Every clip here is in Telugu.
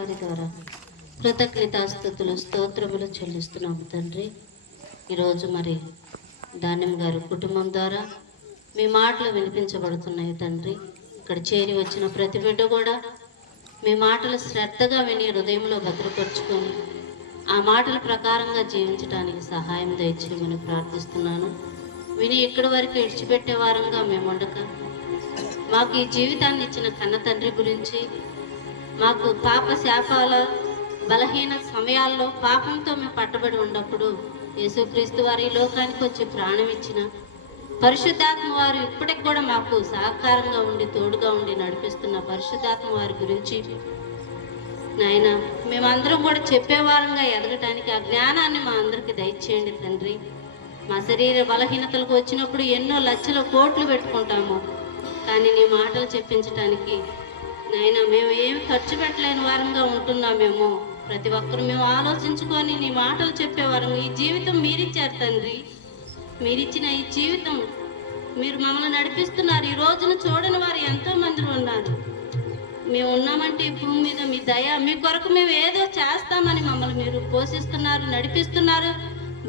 వారి ద్వారా కృతజ్ఞతాస్థుతులు స్తోత్రములు చెల్లిస్తున్నాము తండ్రి. ఈరోజు మరి ధాన్యం గారి కుటుంబం ద్వారా మీ మాటలు వినిపించబడుతున్నాయి తండ్రి. ఇక్కడ చేరి వచ్చిన ప్రతి బిడ్డ కూడా మీ మాటలు శ్రద్ధగా విని హృదయంలో భద్రపరుచుకొని ఆ మాటల ప్రకారంగా జీవించడానికి సహాయం దయచేయమని ప్రార్థిస్తున్నాను. విని ఇక్కడి వరకు విడిచిపెట్టే వారంగా మేము ఉండక మాకు ఈ జీవితాన్ని ఇచ్చిన కన్న తండ్రి గురించి మాకు పాప శాపాల బలహీన సమయాల్లో పాపంతో మేము పట్టబడి ఉన్నప్పుడు యేసుక్రీస్తు వారి లోకానికి వచ్చి ప్రాణం ఇచ్చిన పరిశుద్ధాత్మ వారు ఇప్పటికి కూడా మాకు సహకారంగా ఉండి తోడుగా ఉండి నడిపిస్తున్న పరిశుద్ధాత్మ వారి గురించి నాయన మేమందరం కూడా చెప్పేవారంగా ఎదగటానికి ఆ జ్ఞానాన్ని మా అందరికి దయచేయండి తండ్రి. మా శరీర బలహీనతలకు వచ్చినప్పుడు ఎన్నో లక్షల కోట్లు పెట్టుకుంటాము. కానీ నీ మాటలు చెప్పించటానికి నాయన మేము ఏమి ఖర్చు పెట్టలేని వారంగా ఉంటున్నాం మేము. ప్రతి ఒక్కరు మేము ఆలోచించుకొని నీ మాటలు చెప్పేవారం. ఈ జీవితం మీరిచ్చారు తండ్రి. మీరిచ్చిన ఈ జీవితం మీరు మమ్మల్ని నడిపిస్తున్నారు. ఈ రోజున చూడని వారు ఎంతో మంది ఉన్నారు. మేము ఉన్నామంటే ఈ భూమి మీద మీ దయ మీ కొరకు మేము ఏదో చేస్తామని మమ్మల్ని మీరు పోషిస్తున్నారు నడిపిస్తున్నారు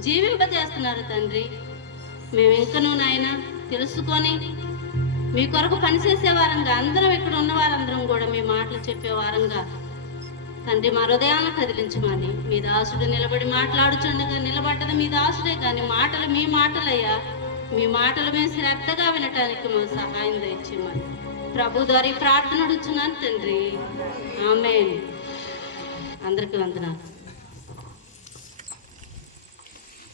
జీవింపజేస్తున్నారు తండ్రి. మేము ఇంకనూ నాయన తెలుసుకొని మీ కొరకు పనిచేసే వారంగా అందరం ఇక్కడ ఉన్న వారందరం కూడా మీ మాటలు చెప్పే వారంగా తండ్రి మా హృదయాన్ని కదిలించమని. మీ దాసుడు నిలబడి మాట్లాడుచుండగా నిలబడ్డది మీ దాసుడే కానీ మాటలు మీ మాటలయ్యా. మీ మాటలు మేము శ్రద్ధగా వినటానికి మా సహాయం దయచేయమని. ప్రభు ద్వారా ప్రార్థన అడుగుచున్నాను తండ్రి. ఆమె అందరికీ వందనాలు.